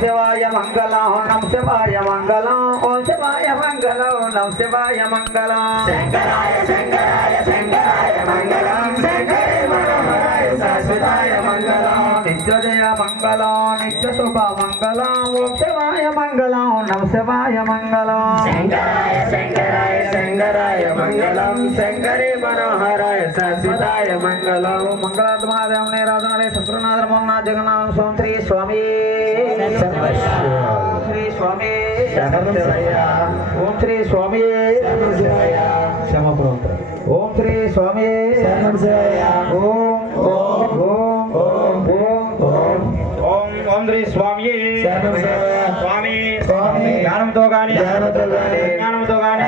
శివాయ మంగళం నమ శివాయ మంగళం ఓం శివాయ మంగళం నమ శివాయ మంగళం శంకరాయ శంకరాయ శంకరాయ మంగళం శంకరే మనోహరాయ శాశ్వతాయ మంగళం నిత్యజయ మంగళం నిత్య శుభ మంగళం ఓం శివాయ మంగళం నమ శివాయ మంగళం శంకరాయ శంకరాయ శంకరాయ మంగళం శంకరే మనోహరాయ శాశ్వతాయ మంగళం మంగళార్థ మహాదేవ నీరాధనాలయ శత్రునాథ మోహనాథ జగన్నాథ స్వామి శ్రీ స్వామి శ్రీ స్వామి ఓం శ్రీ స్వామి క్షమపురం ఓం శ్రీ స్వామి ఓం ఓం ఓం ఓం ఓం ఓం ఓం శ్రీ స్వామి స్వామి జ్ఞానంతో గాని జ్ఞానంతో గాని